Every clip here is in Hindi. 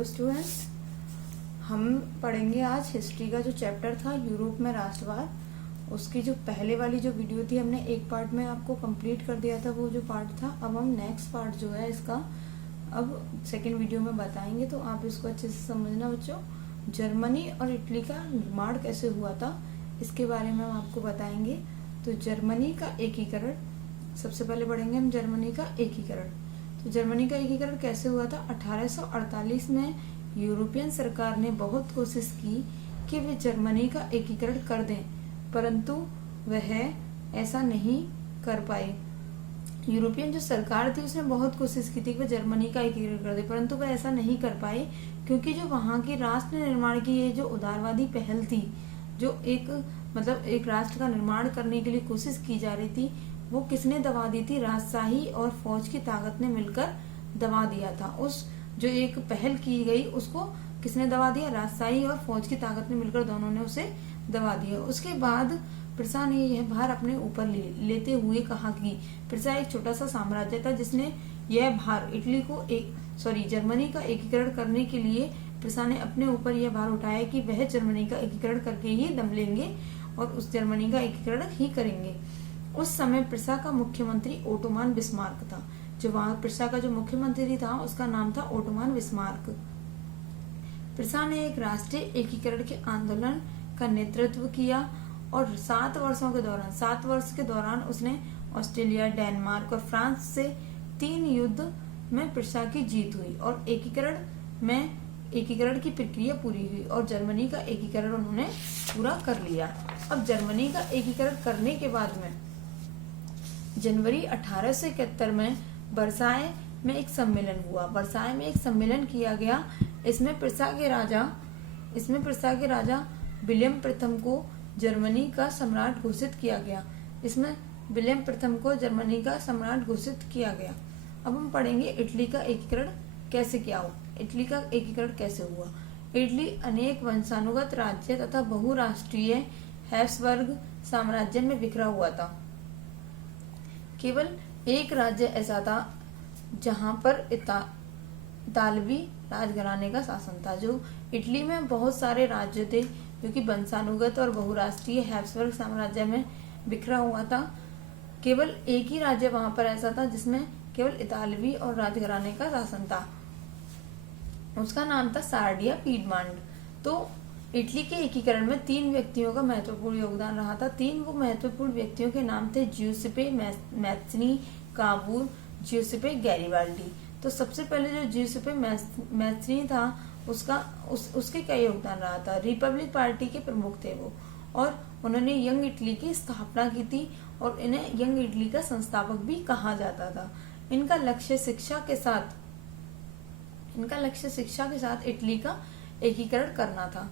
हेलो स्टूडेंट्स, हम पढ़ेंगे आज हिस्ट्री का जो चैप्टर था यूरोप में राष्ट्रवाद। उसकी जो पहले वाली जो वीडियो थी हमने एक पार्ट में आपको कंप्लीट कर दिया था, वो जो पार्ट था। अब हम नेक्स्ट पार्ट जो है इसका अब सेकेंड वीडियो में बताएंगे, तो आप इसको अच्छे से समझना बच्चों। जर्मनी और इटली का निर्माण कैसे हुआ था इसके बारे में हम आपको बताएंगे। तो जर्मनी का एकीकरण, सबसे पहले पढ़ेंगे हम जर्मनी का एकीकरण। तो जर्मनी का एकीकरण कैसे हुआ था? 1848 में यूरोपियन सरकार ने बहुत कोशिश की कि वे जर्मनी का एकीकरण कर दें, परंतु वह ऐसा नहीं कर पाए। यूरोपियन जो सरकार थी उसने बहुत कोशिश की थी कि वह जर्मनी का एकीकरण कर दे, परंतु वह ऐसा नहीं कर पाए, क्योंकि जो वहाँ के राष्ट्र निर्माण की ये जो उदारवादी पहल थी, जो एक राष्ट्र का निर्माण करने के लिए कोशिश की जा रही थी, वो किसने दबा दी थी? राजशाही और फौज की ताकत ने मिलकर दबा दिया था। उस जो एक पहल की गई उसको किसने दबा दिया? राजशाही और फौज की ताकत ने मिलकर दोनों ने उसे दबा दिया। उसके बाद पिरसा ने यह भार अपने ऊपर लेते हुए कहा कि पिरसा एक छोटा सा साम्राज्य था जिसने यह भार जर्मनी का एकीकरण करने के लिए पिरसा ने अपने ऊपर यह भार उठाया कि वह जर्मनी का एकीकरण करके ही दम लेंगे और उस जर्मनी का एकीकरण ही करेंगे। उस समय पिरसा का मुख्यमंत्री ओटोमान बिस्मार्क था। जो वहां पिरसा का जो मुख्यमंत्री था उसका नाम था ओटोमान बिस्मार्क। पिरसा ने एक राष्ट्रीय एकीकरण के आंदोलन का नेतृत्व किया और 7 वर्ष के दौरान उसने ऑस्ट्रेलिया, डेनमार्क और फ्रांस से 3 युद्ध में पिरसा की जीत हुई और एकीकरण की प्रक्रिया पूरी हुई और जर्मनी का एकीकरण उन्होंने पूरा कर लिया। अब जर्मनी का एकीकरण करने के बाद में जनवरी 1871 में वर्साय में एक सम्मेलन हुआ। वर्साय में एक सम्मेलन किया गया। इसमें पिरसा के राजा विलियम प्रथम को जर्मनी का सम्राट घोषित किया गया। अब हम पढ़ेंगे इटली का एकीकरण कैसे हुआ। इटली अनेक वंशानुगत राज्य तथा बहुराष्ट्रीय हैब्सबर्ग साम्राज्य में बिखरा हुआ था। केवल एक राज्य ऐसा था जहां पर इतालवी राजघराने का शासन था। जो इटली में बहुत सारे राज्य थे जो कि वंशानुगत और बहुराष्ट्रीय हैब्सबर्ग साम्राज्य में बिखरा हुआ था। केवल एक ही राज्य वहां पर ऐसा था जिसमें केवल इतालवी और राजघराने का शासन था। उसका नाम था सार्डिया पीडमांड। तो इटली के एकीकरण में 3 व्यक्तियों का महत्वपूर्ण योगदान रहा था। 3 वो महत्वपूर्ण व्यक्तियों के नाम थे जियुसेप्पे मैज़्ज़नी, काबूर, जियुसेप्पे गैरिबाल्डी। तो सबसे पहले जो जियुसेप्पे मैज़्ज़नी था उसके क्या योगदान रहा था? रिपब्लिक पार्टी के प्रमुख थे वो, और उन्होंने यंग इटली की स्थापना की थी और इन्हें यंग इटली का संस्थापक भी कहा जाता था। इनका लक्ष्य शिक्षा के साथ इटली का एकीकरण करना था।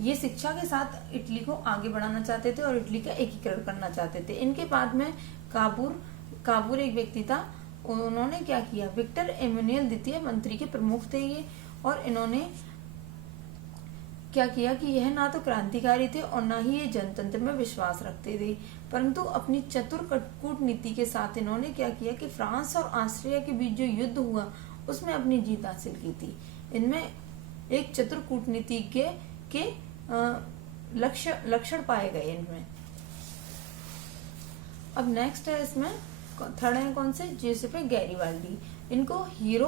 ये शिक्षा के साथ इटली को आगे बढ़ाना चाहते थे और इटली का एकीकरण करना चाहते थे। इनके बाद में काबूर एक व्यक्ति था। उन्होंने क्या किया? विक्टर एमेनुएल द्वितीय मंत्री के प्रमुख थे ये, और इन्होंने क्या किया कि यह ना तो क्रांतिकारी थे और ना ही ये जनतंत्र में विश्वास रखते थे, परंतु अपनी चतुर कूटनीति के साथ इन्होंने क्या किया कि फ्रांस और ऑस्ट्रिया के बीच जो युद्ध हुआ उसमें अपनी जीत हासिल की थी। इनमें एक चतुर कूटनीति के लक्षण पाए गए इनमें। अब नेक्स्ट है, इसमें थर्ड है कौन से? जियुसेप्पे गैरिबाल्डी। इनको हीरो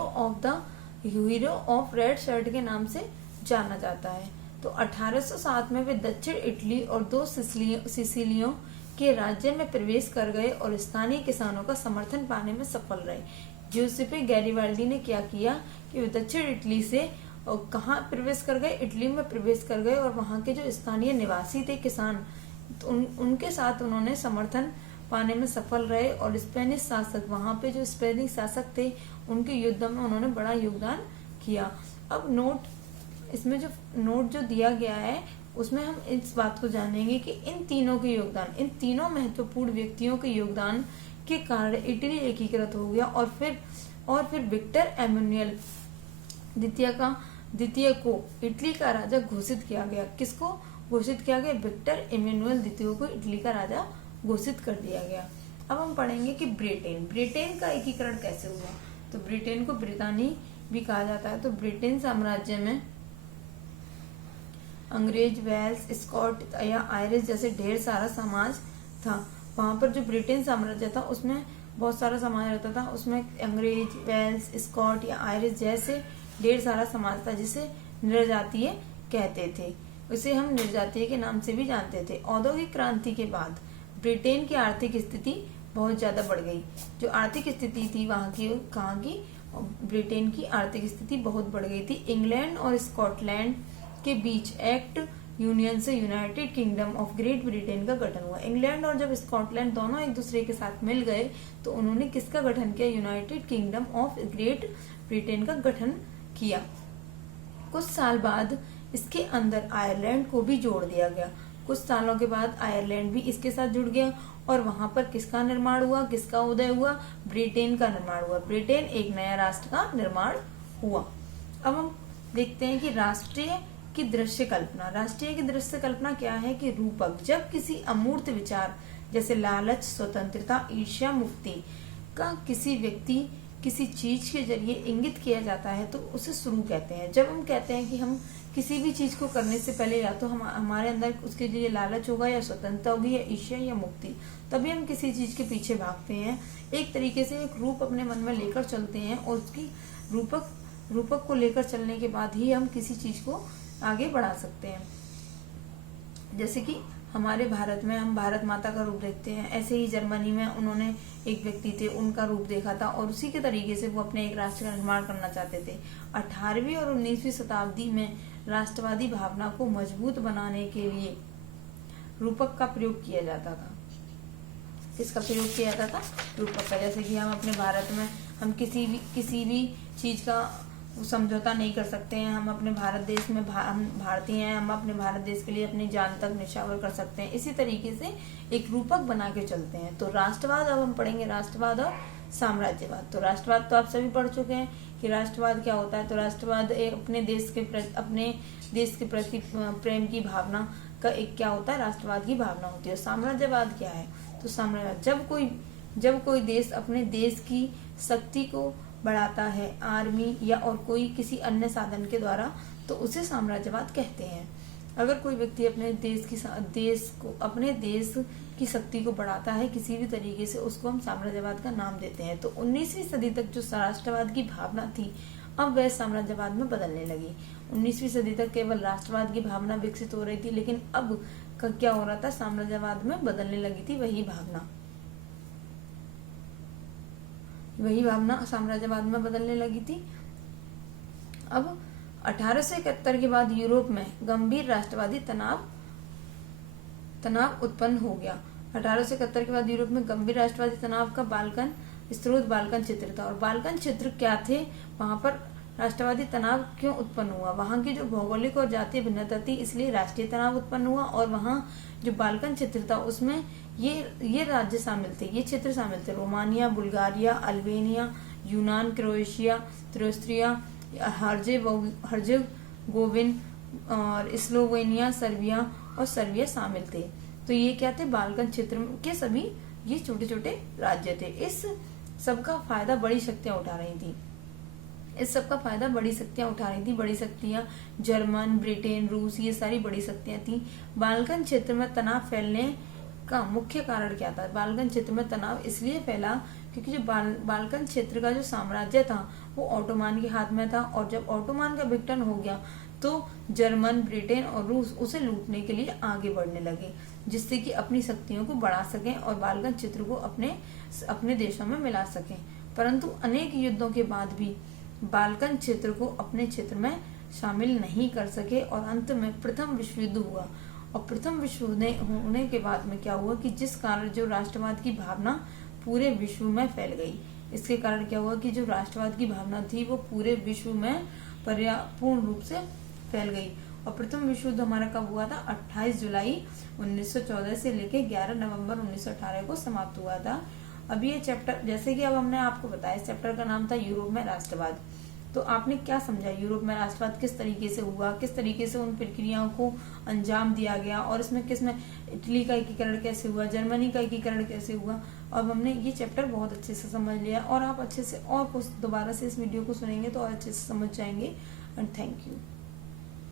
ऑफ रेड शर्ट के नाम से जाना जाता है। तो 1807 में वे दक्षिण इटली और 2 सिसिलियों के राज्य में प्रवेश कर गए और स्थानीय किसानों का समर्थन पाने में सफल रहे। जियुसेप्पे गैरिबाल्डी ने क्या किया कि वे दक्षिण इटली से कहाँ प्रवेश कर गए? इटली में प्रवेश कर गए और वहां के जो स्थानीय निवासी थे किसान, तो उनके साथ उन्होंने समर्थन पाने में सफल रहे और स्पेनिश शासक, वहां पे जो स्पेनिश शासक थे उनके युद्ध में उन्होंने बड़ा योगदान किया। अब इसमें जो नोट जो दिया गया है उसमें हम इस बात को जानेंगे कि इन तीनों महत्वपूर्ण व्यक्तियों के योगदान के कारण इटली एकीकृत हो गया और फिर विक्टर एमेनुएल द्वितीय को इटली का राजा घोषित किया गया। किसको घोषित किया गया? विक्टर एमेनुएल द्वितीय को इटली का राजा घोषित कर दिया गया। अब हम पढ़ेंगे कि ब्रिटेन का एकीकरण कैसे हुआ। तो ब्रिटेन को ब्रितानी भी कहा जाता है। तो ब्रिटेन साम्राज्य में अंग्रेज, वेल्स, स्कॉट या आयरिश जैसे ढेर सारा समाज था। वहां पर जो ब्रिटेन साम्राज्य था उसमें बहुत सारा समाज रहता था। उसमें अंग्रेज, वेल्स, स्कॉट या आयरिश जैसे ढेर सारा समाज था, जिसे निर्जातीय कहते थे। इसे हम निर्जातीय के नाम से भी जानते थे। औद्योगिक क्रांति के बाद ब्रिटेन की आर्थिक स्थिति बहुत ज्यादा बढ़ गई। जो आर्थिक स्थिति थी वहां की ब्रिटेन की आर्थिक स्थिति बहुत बढ़ गई थी। इंग्लैंड और स्कॉटलैंड के बीच एक्ट यूनियन से United kingdom of great Britain का गठन हुआ। इंग्लैंड और जब स्कॉटलैंड दोनों एक दूसरे के साथ मिल गए तो उन्होंने किसका गठन किया? United kingdom of great Britain का गठन किया। कुछ साल बाद इसके अंदर आयरलैंड को भी जोड़ दिया गया। कुछ सालों के बाद आयरलैंड भी इसके साथ जुड़ गया और वहां पर किसका निर्माण हुआ? किसका उदय हुआ? ब्रिटेन का निर्माण हुआ। ब्रिटेन एक नया राष्ट्र का निर्माण हुआ। अब हम देखते हैं कि राष्ट्रीय की दृश्य कल्पना। राष्ट्रीय की दृश्य कल्पना क्या है? कि रूपक, जब किसी अमूर्त विचार जैसे लालच, स्वतंत्रता, ईर्ष्या, मुक्ति का किसी व्यक्ति, किसी चीज के जरिए इंगित किया जाता है तो उसे शुरू कहते हैं। जब हम कहते हैं कि हम किसी भी चीज को करने से पहले या तो हमारे अंदर उसके लिए लालच होगा, या स्वतंत्रता होगी, या ईर्ष्या, या मुक्ति, तभी हम किसी चीज के पीछे भागते हैं। एक तरीके से एक रूप अपने मन में लेकर चलते हैं और उसकी रूपक को लेकर चलने के बाद ही हम किसी चीज को आगे बढ़ा सकते हैं। जैसे कि हमारे भारत में हम भारत माता का रूप देखते हैं, ऐसे ही जर्मनी में उन्होंने एक व्यक्ति थे, उनका रूप देखा था और उसी के तरीके से वो अपने एक राष्ट्र का निर्माण करना चाहते थे। 18वीं और 19वीं शताब्दी में राष्ट्रवादी भावना को मजबूत बनाने के लिए रूपक का प्रयोग किया जाता था। किसका प्रयोग किया जाता था? रूपक का। जैसे कि हम अपने भारत में हम किसी भी चीज का समझौता नहीं कर सकते हैं। हम अपने भारत देश में हम भारतीय हैं, हम अपने भारत देश के लिए अपनी जान तक न्यौछावर कर सकते हैं। इसी तरीके से एक रूपक बना के चलते हैं। तो राष्ट्रवाद, अब हम पढ़ेंगे राष्ट्रवाद और साम्राज्यवाद। तो राष्ट्रवाद तो आप सभी पढ़ चुके हैं कि राष्ट्रवाद क्या होता है। तो राष्ट्रवाद एक अपने देश के प्रति प्रेम की भावना का एक क्या होता है? राष्ट्रवाद की भावना होती है। साम्राज्यवाद क्या है? तो साम्राज्यवाद जब कोई देश अपने देश की शक्ति को बढ़ाता है, आर्मी या और कोई किसी अन्य साधन के द्वारा, तो उसे साम्राज्यवाद कहते हैं। अगर कोई व्यक्ति अपने देश की शक्ति को बढ़ाता है किसी भी तरीके से, उसको हम साम्राज्यवाद का नाम देते हैं। तो 19वीं सदी तक जो राष्ट्रवाद की भावना थी, अब वह साम्राज्यवाद में बदलने लगी। 19वीं सदी तक केवल राष्ट्रवाद की भावना विकसित हो रही थी, लेकिन अब क्या हो रहा था? साम्राज्यवाद में बदलने लगी थी वही भावना साम्राज्यवाद में बदलने लगी थी। अब 1871 के बाद यूरोप में गंभीर राष्ट्रवादी तनाव उत्पन्न हो गया। 1871 के बाद यूरोप में गंभीर राष्ट्रवादी तनाव का स्रोत बाल्कन क्षेत्र था। और बाल्कन क्षेत्र क्या थे? वहां पर राष्ट्रवादी तनाव क्यों उत्पन्न हुआ? वहां की जो भौगोलिक और जातीय भिन्नता थी, इसलिए राष्ट्रीय तनाव उत्पन्न हुआ। और वहां जो बाल्कन क्षेत्र था उसमें ये राज्य शामिल थे, ये क्षेत्र शामिल थे: रोमानिया, बुल्गारिया, अल्बेनिया, यूनान, क्रोएशिया, त्रोस्त्रिया, हर्जेगोविन और स्लोवेनिया, सर्बिया और सर्बिया शामिल थे। तो ये क्या थे? बाल्कन क्षेत्र के सभी ये छोटे छोटे राज्य थे। इस सबका फायदा बड़ी शक्तियां उठा रही थी। बड़ी शक्तियां जर्मन, ब्रिटेन, रूस, ये सारी बड़ी शक्तियां थी। बाल्कन क्षेत्र में तनाव फैलने का मुख्य कारण क्या था? बाल्कन क्षेत्र में तनाव इसलिए फैला क्योंकि जो बाल्कन क्षेत्र का जो साम्राज्य था वो ऑटोमान के हाथ में था। और जब ऑटोमान का विघटन हो गया तो जर्मन, ब्रिटेन और रूस उसे लूटने के लिए आगे बढ़ने लगे, जिससे कि अपनी शक्तियों को बढ़ा सकें और बाल्कन क्षेत्र को अपने देशों में मिला सकें। परंतु अनेक युद्धों के बाद भी बाल्कन क्षेत्र को अपने क्षेत्र में शामिल नहीं कर सके और अंत में प्रथम विश्व युद्ध हुआ। और प्रथम विश्व युद्ध होने के बाद में क्या हुआ कि जिस कारण जो राष्ट्रवाद की भावना पूरे विश्व में फैल गई, इसके कारण क्या हुआ कि जो राष्ट्रवाद की भावना थी वो पूरे विश्व में पूर्ण रूप से फैल गई। और प्रथम विश्व युद्ध हमारा कब हुआ था? 28 जुलाई 1914 से लेके 11 नवंबर 1918 को समाप्त हुआ था। अब ये चैप्टर, जैसे कि अब हमने आपको बताया, इस चैप्टर का नाम था यूरोप में राष्ट्रवाद। तो आपने क्या समझा, यूरोप में राष्ट्रवाद किस तरीके से हुआ, किस तरीके से उन प्रक्रियाओं को अंजाम दिया गया, और इसमें किसमें इटली का एकीकरण कैसे हुआ, जर्मनी का एकीकरण कैसे हुआ। अब हमने ये चैप्टर बहुत अच्छे से समझ लिया, और आप अच्छे से और कुछ दोबारा से इस वीडियो को सुनेंगे तो और अच्छे से समझ जाएंगे। And thank you.